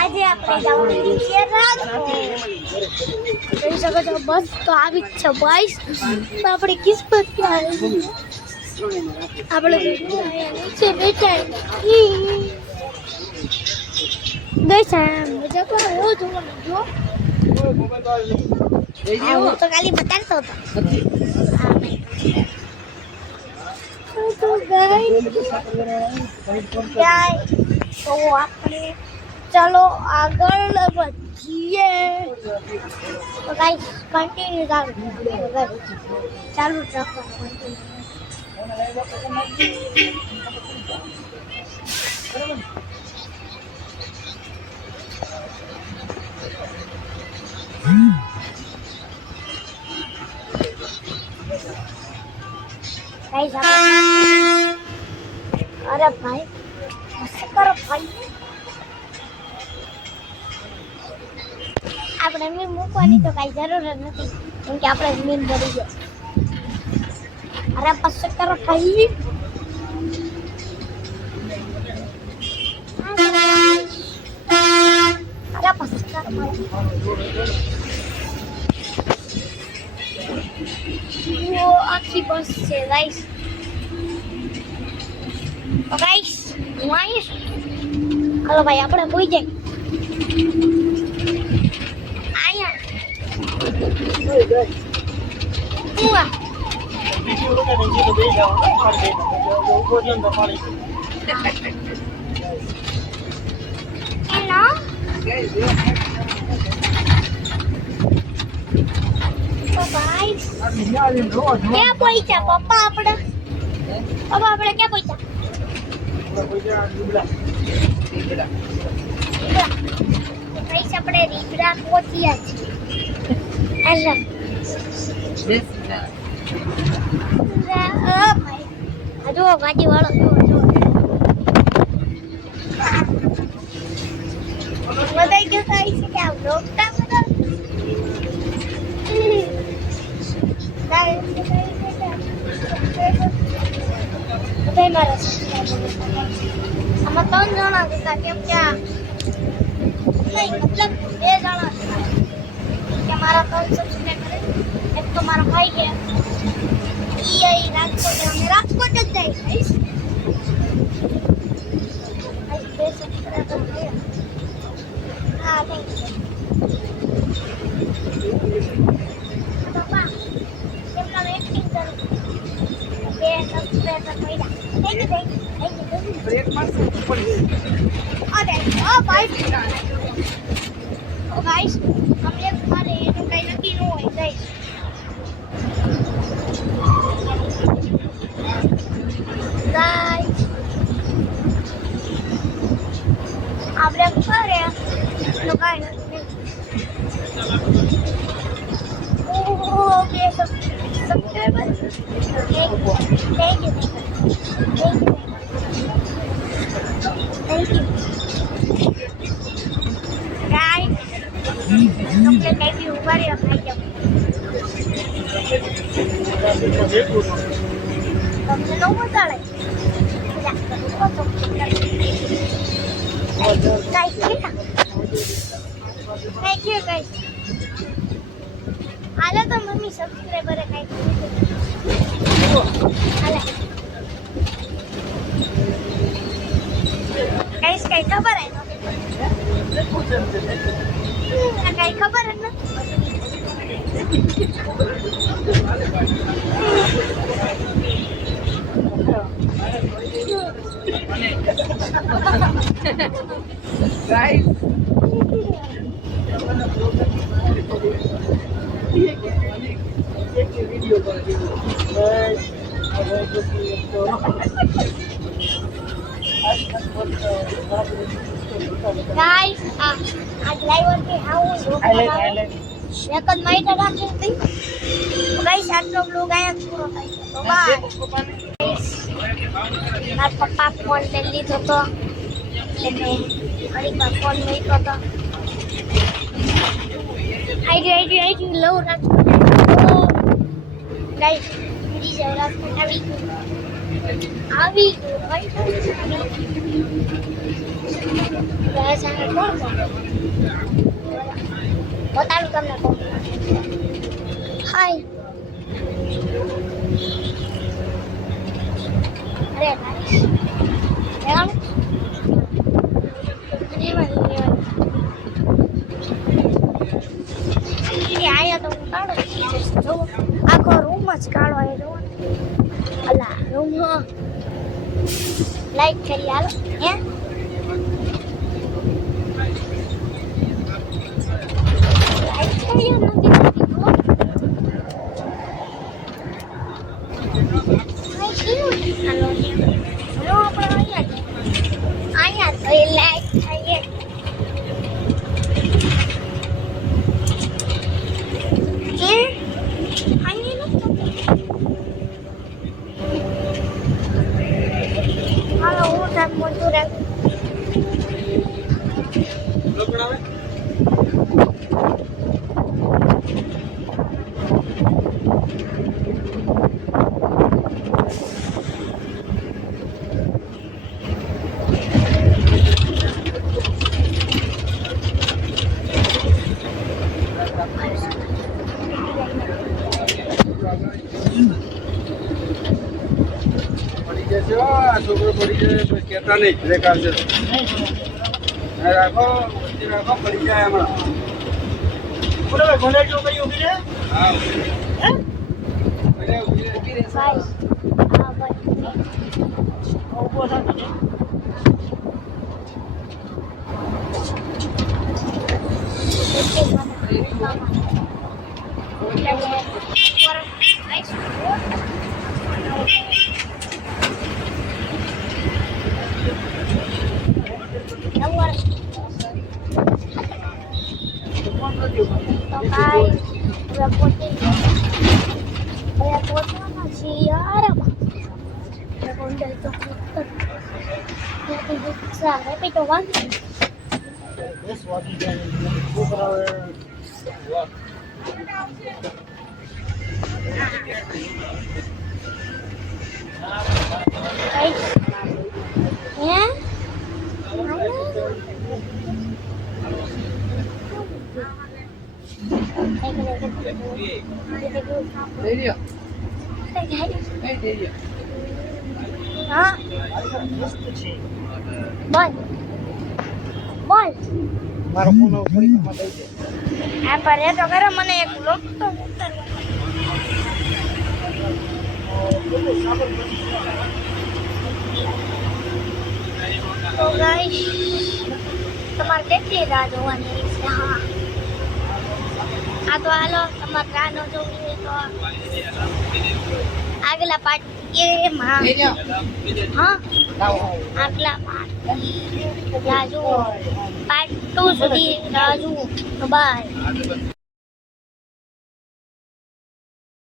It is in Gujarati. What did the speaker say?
આજે આપણે જવાનું છે રાજકોટ. જોઈ શકો છો બસ તો આવી જ છે ગાઈસ. તો આપણે કિસ્મત ક્યાં આપણે નીચે બેઠા ગઈસ મજા કરો એવો જોવાનું જો. હું તો ખાલી બતાડતો હતો. તો આપણે ચાલો આગળ વધીએ. તો ગાઈસ કન્ટિન્યુ ચાલુ રાખવાનું. अरे भाई करो भाई આપણે મીન મૂકવાની તો કઈ જરૂર જ નથી કેમ કે આપણે મીન ભરી ગયા. અરે પછી કરો ભાઈ. અરે પછી કરો વો આખી બસ છે ગાઈસ. તો ગાઈસ હું આવીશ. હાલો ભાઈ આપણે ભૂઈ જાય આયા. ક્યાં પહોંચ્યા પપ્પા આપણે? પપ્પા આપણે ક્યાં પહોંચ્યા? આપણે રીબડા પહોંચ્યા છીએ. જો ગાડી વાળો બધાઈ ગયો થાય છે કે આ રોકતા બધા મારા આમાં 3 જણા હતા કેમ કે નહીં મતલબ 2 જણા કે મારા 3 સબસ્ક્રાઇબર એક તો મારા ભાઈ છે ઈ અહીં રાજકોટ અમે રાજકોટ જ જાય ગાઈસ. હા થેન્ક યુ પપ્પા કેમના એક્ટિંગ કરું 2 સબસ્ક્રાઇબર મળ્યા. થેન્ક યુ બ્રેક મારશે પડી. અરે ઓ ભાઈ ઓ ગાઈસ हम एक मारे तो कहीं नक्की नो है गाइस. આપણે કરે તો કાઈ નથી. Okay subscriber thank you guys. તમને કઈ ઉભારી ખાઈ જાવ તમને નો બતાડે થેન્ક યુ ગાઈસ. હાલો તો મમ્મી સબસ્ક્રાઇબરે કઈ હાલે ગાઈસ કઈ ખબર હે કઈ ખબર જ નથી. Guys. गाइस આ ડ્રાઈવર કે આવું સેકન્ડ માઈટ રાખી હતી. ગાઈસ આટલો બ્લોગ આયા પૂરો થાય છે. તો બાય. મારા પપ્પા ફોન લઈ લીધો તો એટલે ઘડીક ફોન મૂક્યો તો આઈ લઉં રાજકોટ. ગાઈસ બીજા રાજકોટ આવી ગયું ભાઈ. સામે કોણ કોણ બતાડું તમને કોણ હાય અરે નાઈસ એમ આયા તો હું કાઢો જો આખો રૂમ જ કાઢો એ જો અલા રૂમ લાઈક કરી હાલો હે લાઈક કરી નથી હાલો હાલો આપણે અહીંયા તો લાઈક થઈએ છોકરો પડી જાય તો કહેતા નહીં બ્રેક આવશે રાખો રાખો પડી જાય હમણાં હા બોલ મારો ફોન પરીક્ષામાં દઈ દે આ પર એ તો કરે મને એક લોક તો તો ગાઈસ તમારે કેટલી રાહ જોવાની છે હા આ તો હાલો તમારે રાહ ન જોવી હોય તો આગલા પાર્ટ એમાં હા આગલા પાર્ટ રાજુ પાર્ટ 2 સુધી રાજુ બાય